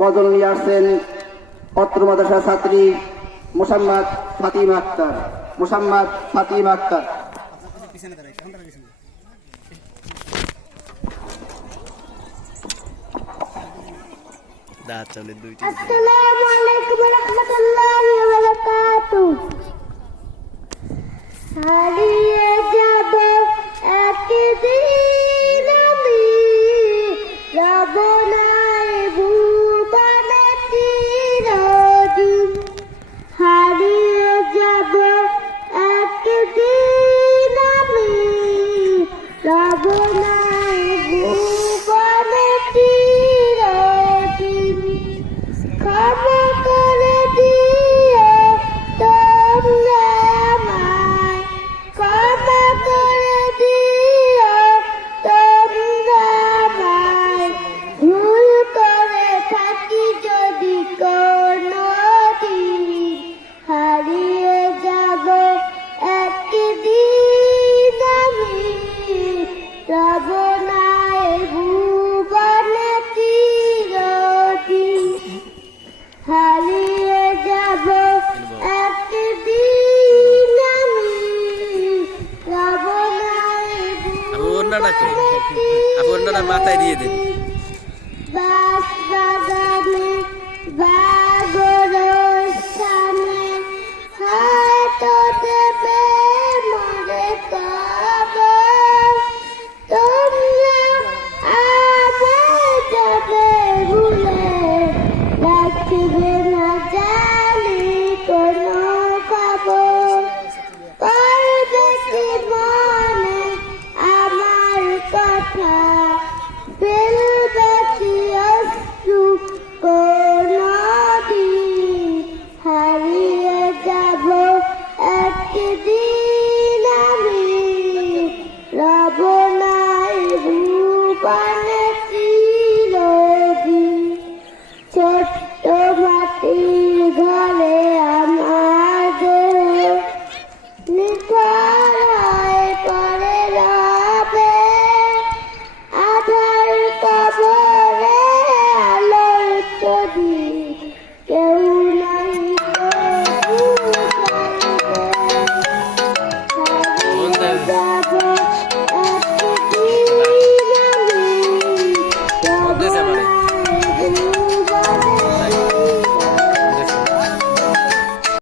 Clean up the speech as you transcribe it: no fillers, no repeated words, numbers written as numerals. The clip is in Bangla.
গজল নিয়ে আসছেন অত্র মাদ্রাসা ছাত্রী মোসাম্মদ ফাতিমা আক্তার। মোসাম্মদ ফাতিমা আক্তার। আসসালামু আলাইকুম ওয়া রাহমাতুল্লাহি ওয়া বারাকাতুহু। হারিয়ে যাব একদিন আমি, যাব না ভুবনে চিরদিন। হারিয়ে যাব একদিন আমি, যাব না ভুবনে চিরদিন। ক্ষমা করে দিও তোমরা আমায়, ক্ষমা করে দিও তোমরা আমায়। ভুল করে থাকি যদি কোনোদিন, হারিয়ে যাব একদিন আমি, রব নাই ভুবনে চিরদিন। হারিয়ে যাব একদিন আমি, রব নাই ভুবনে চিরদিন। মাথায় দিয়ে দেন। বাস বাগানে বাগর সামনে, হয়তো দেবে মরে কবর। তোমরা আমায় যাবে ভুলে